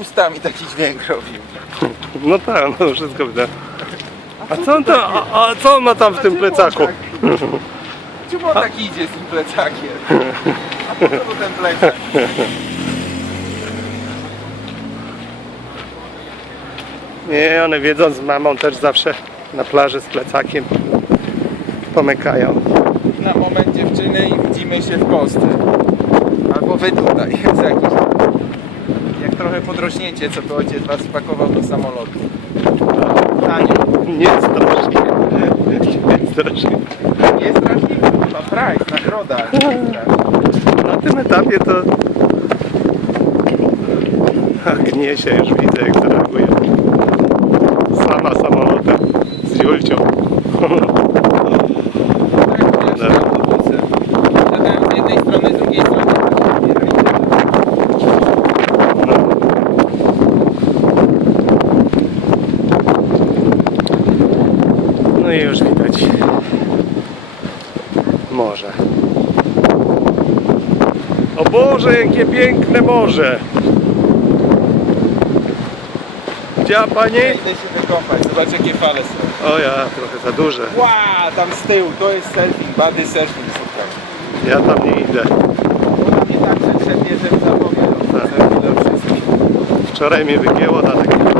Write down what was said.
ustami taki dźwięk robił. No tak, no wszystko widać. A co on, tam, a, a co on ma tam w tym plecaku? Czemu on tak idzie z tym plecakiem? A po co mu ten plecak? Nie, one wiedzą z mamą też zawsze na plaży z plecakiem pomykają. Na moment dziewczyny i widzimy się w kostce. Albo wy tutaj. Z jakiś... Jak trochę podrośniecie, co to ojciec was spakował do samolotu. Tanie. Nie strasznie. Nie strasznie. Nie strasznie? Chyba price, nagroda. Na tym etapie to Ach, się już widzę jak zareaguje. No i już widać morze. O Boże, jakie piękne morze! Widziała Pani? Idę się wykąpać, zobacz jakie fale są. O ja, trochę za duże. Ła, tam z tyłu, to jest surfing, body surfing, słuchaj. Ja tam nie idę. Tak zapomniał. Do wszystkich. Wczoraj mnie wygięło na takie